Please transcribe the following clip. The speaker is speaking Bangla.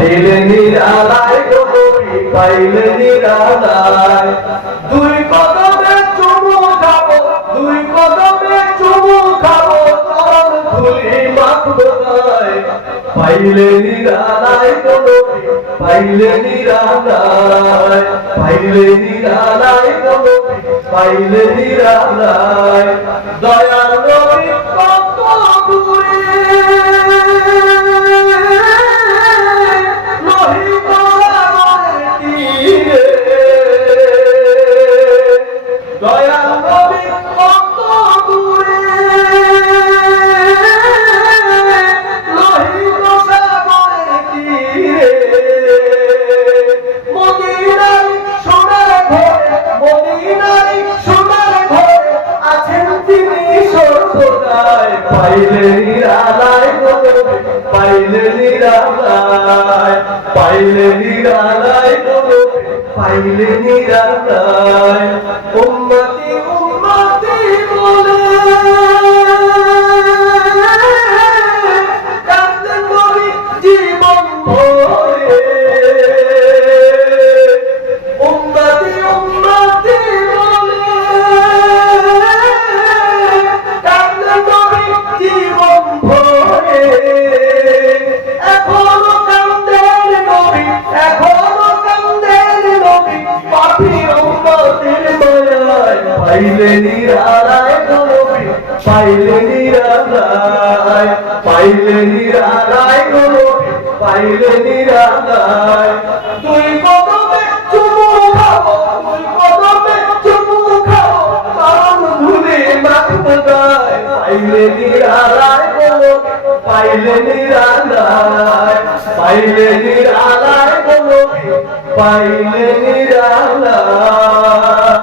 পাইলে নিরালায় গো পাইলে নিরালায়। দুই কদমে চুমু খাব, দুই কদমে চুমু খাব চরণ ধুলি মাখবো পাইলে নিরালায় গো পাইলে নিরালায়। পাইলে নিরালায় পাইলে নিরালায়। সর্বদাই পাইলে নিরালায় পাইলে নিরালায় পাইলে নিরালায় পাইলে নিরালায়। উম্মতি পাইলে নিরালায় নবী, পাইলে নিরালায় পাইলে নিরালায় নবী, পাইলে নিরালায়। তুই কদমে চুমু খাব তুই কদমে চুমু খাব কারণ ধুলে মাখবো গায় পাইলে নিরালায় নবী পাইলে নিরালায় পাইলে নিরালায় গো পাইলে নিরালায়।